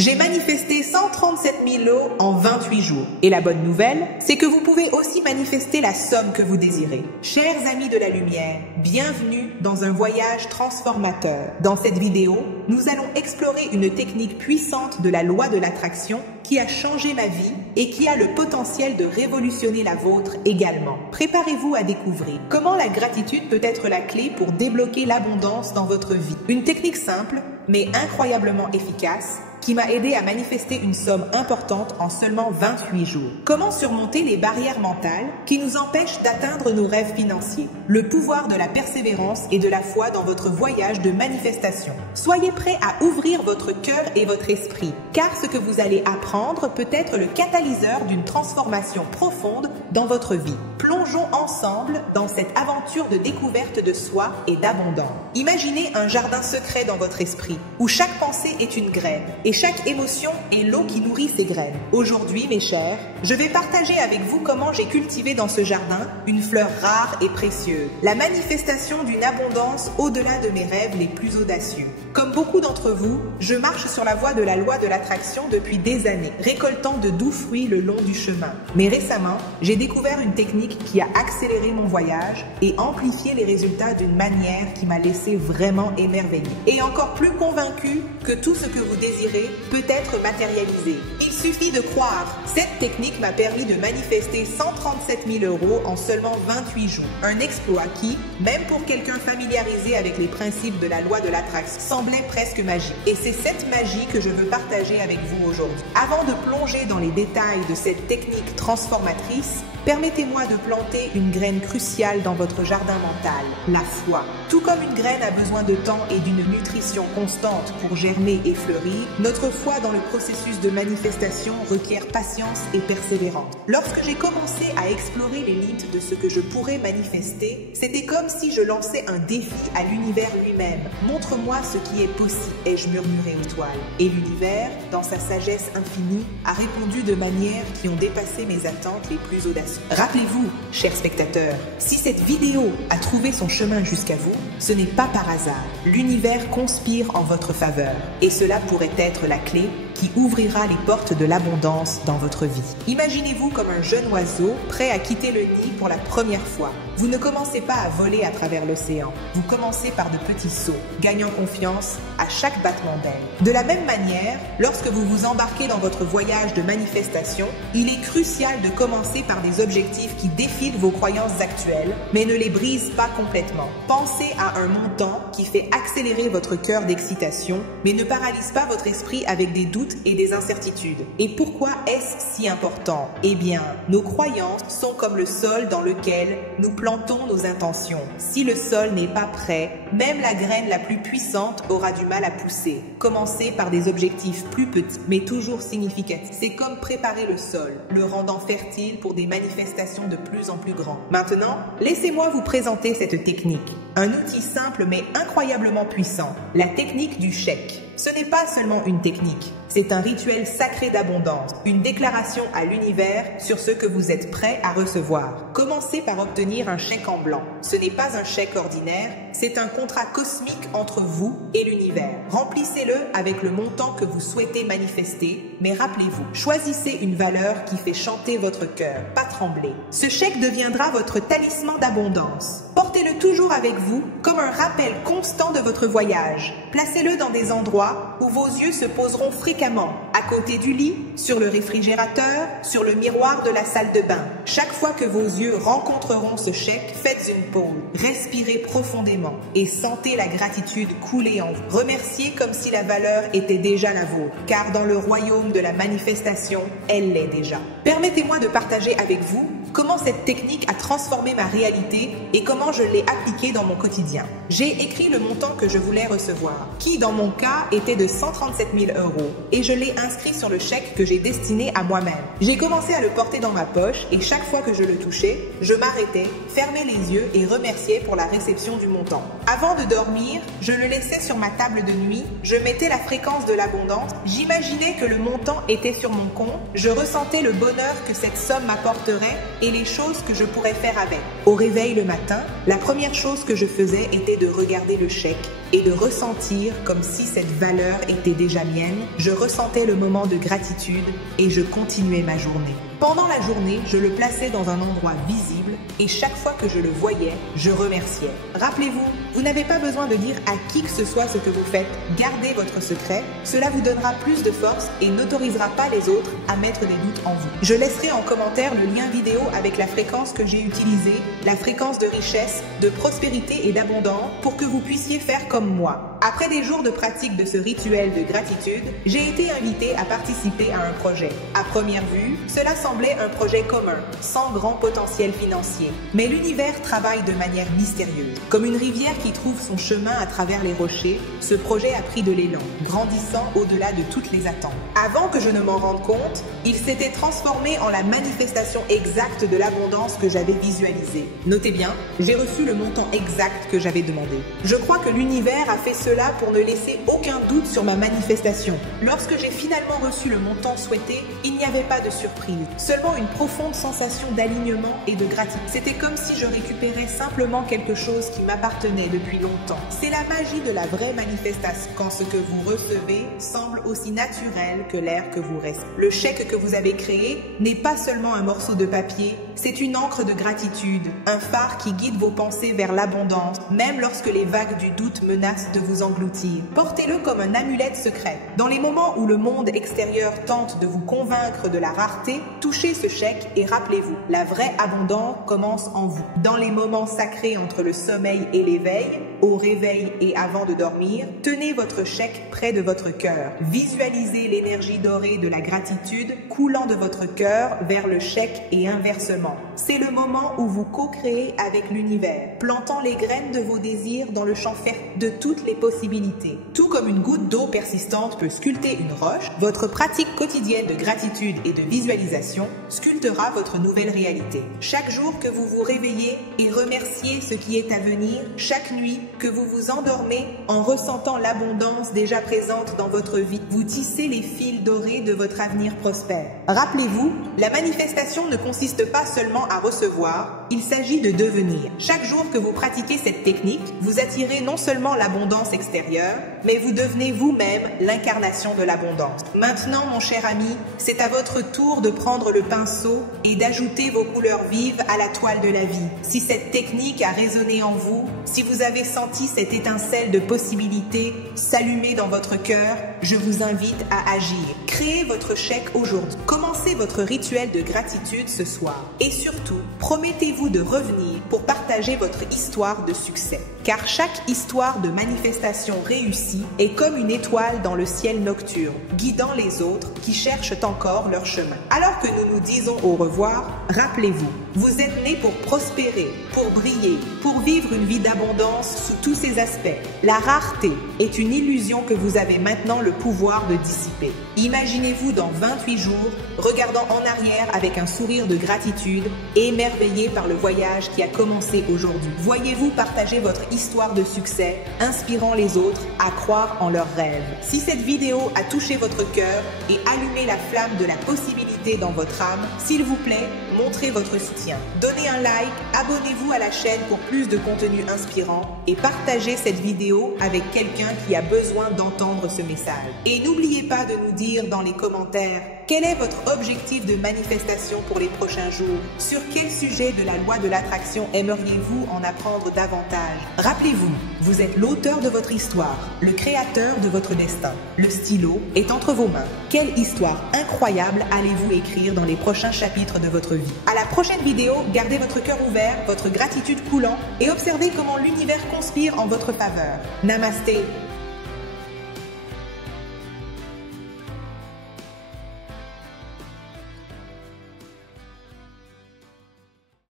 J'ai manifesté 137 000 lots en 28 jours. Et la bonne nouvelle, c'est que vous pouvez aussi manifester la somme que vous désirez. Chers amis de la lumière, bienvenue dans un voyage transformateur. Dans cette vidéo, nous allons explorer une technique puissante de la loi de l'attraction qui a changé ma vie et qui a le potentiel de révolutionner la vôtre également. Préparez-vous à découvrir comment la gratitude peut être la clé pour débloquer l'abondance dans votre vie. Une technique simple, mais incroyablement efficace, qui m'a aidé à manifester une somme importante en seulement 28 jours. Comment surmonter les barrières mentales qui nous empêchent d'atteindre nos rêves financiers? Le pouvoir de la persévérance et de la foi dans votre voyage de manifestation. Soyez prêts à ouvrir votre cœur et votre esprit, car ce que vous allez apprendre peut être le catalyseur d'une transformation profonde dans votre vie. Plongeons ensemble dans cette aventure de découverte de soi et d'abondance. Imaginez un jardin secret dans votre esprit, où chaque pensée est une graine, et chaque émotion est l'eau qui nourrit ces graines. Aujourd'hui, mes chers, je vais partager avec vous comment j'ai cultivé dans ce jardin une fleur rare et précieuse, la manifestation d'une abondance au-delà de mes rêves les plus audacieux. Comme beaucoup d'entre vous, je marche sur la voie de la loi de l'attraction depuis des années, récoltant de doux fruits le long du chemin. Mais récemment, j'ai découvert une technique qui a accéléré mon voyage et amplifié les résultats d'une manière qui m'a laissé vraiment émerveillée. Et encore plus convaincue que tout ce que vous désirez peut être matérialisé. Il suffit de croire. Cette technique m'a permis de manifester 137 000 € en seulement 28 jours. Un exploit qui, même pour quelqu'un familiarisé avec les principes de la loi de l'attraction, semblait presque magique. Et c'est cette magie que je veux partager avec vous aujourd'hui. Avant de plonger dans les détails de cette technique transformatrice, permettez-moi de planter une graine cruciale dans votre jardin mental, la foi. Tout comme une graine a besoin de temps et d'une nutrition constante pour germer et fleurir, notre foi dans le processus de manifestation requiert patience et persévérance. Lorsque j'ai commencé à explorer les limites de ce que je pourrais manifester, c'était comme si je lançais un défi à l'univers lui-même. Montre-moi ce qui est possible, ai-je murmuré aux toiles. Et l'univers, dans sa sagesse infinie, a répondu de manières qui ont dépassé mes attentes les plus audacieuses. Rappelez-vous, chers spectateurs, si cette vidéo a trouvé son chemin jusqu'à vous, ce n'est pas par hasard. L'univers conspire en votre faveur et cela pourrait être la clé qui ouvrira les portes de l'abondance dans votre vie. Imaginez-vous comme un jeune oiseau prêt à quitter le nid pour la première fois. Vous ne commencez pas à voler à travers l'océan. Vous commencez par de petits sauts, gagnant confiance à chaque battement d'aile. De la même manière, lorsque vous vous embarquez dans votre voyage de manifestation, il est crucial de commencer par des objectifs qui défient vos croyances actuelles, mais ne les brisent pas complètement. Pensez à un montant qui fait accélérer votre cœur d'excitation, mais ne paralyse pas votre esprit avec des doutes et des incertitudes. Et pourquoi est-ce si important? Eh bien, nos croyances sont comme le sol dans lequel nous plantons nos intentions. Si le sol n'est pas prêt, même la graine la plus puissante aura du mal à pousser. Commencez par des objectifs plus petits, mais toujours significatifs. C'est comme préparer le sol, le rendant fertile pour des manifestations de plus en plus grandes. Maintenant, laissez-moi vous présenter cette technique. Un outil simple mais incroyablement puissant, la technique du chèque. Ce n'est pas seulement une technique, c'est un rituel sacré d'abondance, une déclaration à l'univers sur ce que vous êtes prêt à recevoir. Commencez par obtenir un chèque en blanc. Ce n'est pas un chèque ordinaire, c'est un contrat cosmique entre vous et l'univers. Remplissez-le avec le montant que vous souhaitez manifester, mais rappelez-vous, choisissez une valeur qui fait chanter votre cœur, pas trembler. Ce chèque deviendra votre talisman d'abondance. Portez-le toujours avec vous comme un rappel constant de votre voyage. Placez-le dans des endroits où vos yeux se poseront fréquemment, à côté du lit, sur le réfrigérateur, sur le miroir de la salle de bain. Chaque fois que vos yeux rencontreront ce chèque, faites une pause, respirez profondément et sentez la gratitude couler en vous. Remerciez comme si la valeur était déjà la vôtre, car dans le royaume de la manifestation, elle l'est déjà. Permettez-moi de partager avec vous comment cette technique a transformé ma réalité et comment je l'ai appliquée dans mon quotidien. J'ai écrit le montant que je voulais recevoir, qui dans mon cas était de 137 000 €, et je l'ai inscrit sur le chèque que j'ai destiné à moi-même. J'ai commencé à le porter dans ma poche et chaque fois que je le touchais, je m'arrêtais, fermais les yeux et remerciais pour la réception du montant. Avant de dormir, je le laissais sur ma table de nuit, je mettais la fréquence de l'abondance, j'imaginais que le montant était sur mon compte, je ressentais le bonheur que cette somme m'apporterait et les choses que je pourrais faire avec. Au réveil le matin, la première chose que je faisais était de regarder le chèque et de ressentir comme si cette valeur était déjà mienne. Je ressentais le moment de gratitude et je continuais ma journée. Pendant la journée, je le plaçais dans un endroit visible et chaque fois que je le voyais, je remerciais. Rappelez-vous, vous n'avez pas besoin de dire à qui que ce soit ce que vous faites. Gardez votre secret, cela vous donnera plus de force et n'autorisera pas les autres à mettre des doutes en vous. Je laisserai en commentaire le lien vidéo avec la fréquence que j'ai utilisée, la fréquence de richesse, de prospérité et d'abondance pour que vous puissiez faire comme moi. Après des jours de pratique de ce rituel de gratitude, j'ai été invitée à participer à un projet. À première vue, cela semblait un projet commun, sans grand potentiel financier. Mais l'univers travaille de manière mystérieuse. Comme une rivière qui trouve son chemin à travers les rochers, ce projet a pris de l'élan, grandissant au-delà de toutes les attentes. Avant que je ne m'en rende compte, il s'était transformé en la manifestation exacte de l'abondance que j'avais visualisée. Notez bien, j'ai reçu le montant exact que j'avais demandé. Je crois que l'univers a fait cela pour ne laisser aucun doute sur ma manifestation. Lorsque j'ai finalement reçu le montant souhaité, il n'y avait pas de surprise, seulement une profonde sensation d'alignement et de gratitude. C'était comme si je récupérais simplement quelque chose qui m'appartenait depuis longtemps. C'est la magie de la vraie manifestation, quand ce que vous recevez semble aussi naturel que l'air que vous respirez. Le chèque que vous avez créé n'est pas seulement un morceau de papier, c'est une encre de gratitude, un phare qui guide vos pensées vers l'abondance, même lorsque les vagues du doute menacent de vous engloutir. Portez-le comme un amulette secret. Dans les moments où le monde extérieur tente de vous convaincre de la rareté, touchez ce chèque et rappelez-vous, la vraie abondance commence en vous. Dans les moments sacrés entre le sommeil et l'éveil, au réveil et avant de dormir, tenez votre chèque près de votre cœur. Visualisez l'énergie dorée de la gratitude coulant de votre cœur vers le chèque et inversement. C'est le moment où vous co-créez avec l'univers, plantant les graines de vos désirs dans le champ fertile de toutes les possibilités. Tout comme une goutte d'eau persistante peut sculpter une roche, votre pratique quotidienne de gratitude et de visualisation sculptera votre nouvelle réalité. Chaque jour que vous vous réveillez et remerciez ce qui est à venir, chaque nuit que vous vous endormez en ressentant l'abondance déjà présente dans votre vie, vous tissez les fils dorés de votre avenir prospère. Rappelez-vous, la manifestation ne consiste pas seulement à recevoir, il s'agit de devenir. Chaque jour que vous pratiquez cette technique, vous attirez non seulement l'abondance extérieure, mais vous devenez vous-même l'incarnation de l'abondance. Maintenant, mon cher ami, c'est à votre tour de prendre le pinceau et d'ajouter vos couleurs vives à la toile de la vie. Si cette technique a résonné en vous, si vous avez senti cette étincelle de possibilité s'allumer dans votre cœur, je vous invite à agir. Créez votre chèque aujourd'hui. Commencez votre rituel de gratitude ce soir. Et surtout, promettez-vous de revenir pour partager votre histoire de succès. Car chaque histoire de manifestation réussie est comme une étoile dans le ciel nocturne, guidant les autres qui cherchent encore leur chemin. Alors que nous nous disons au revoir, rappelez-vous, vous êtes nés pour prospérer, pour briller, pour vivre une vie d'abondance sous tous ses aspects. La rareté est une illusion que vous avez maintenant le pouvoir de dissiper. Imaginez-vous dans 28 jours, regardant en arrière avec un sourire de gratitude, émerveillé par le voyage qui a commencé aujourd'hui. Voyez-vous partager votre histoire de succès, inspirant les autres à croire en leurs rêves. Si cette vidéo a touché votre cœur et allumé la flamme de la possibilité dans votre âme, s'il vous plaît, montrez votre soutien. Donnez un like, abonnez-vous à la chaîne pour plus de contenu inspirant et partagez cette vidéo avec quelqu'un qui a besoin d'entendre ce message. Et n'oubliez pas de nous dire dans les commentaires quel est votre objectif de manifestation pour les prochains jours. Sur quel sujet de la loi de l'attraction aimeriez-vous en apprendre davantage? Rappelez-vous, vous êtes l'auteur de votre histoire, le créateur de votre destin. Le stylo est entre vos mains. Quelle histoire incroyable allez-vous écrire dans les prochains chapitres de votre vie? À la prochaine vidéo, gardez votre cœur ouvert, votre gratitude coulant et observez comment l'univers conspire en votre faveur. Namasté.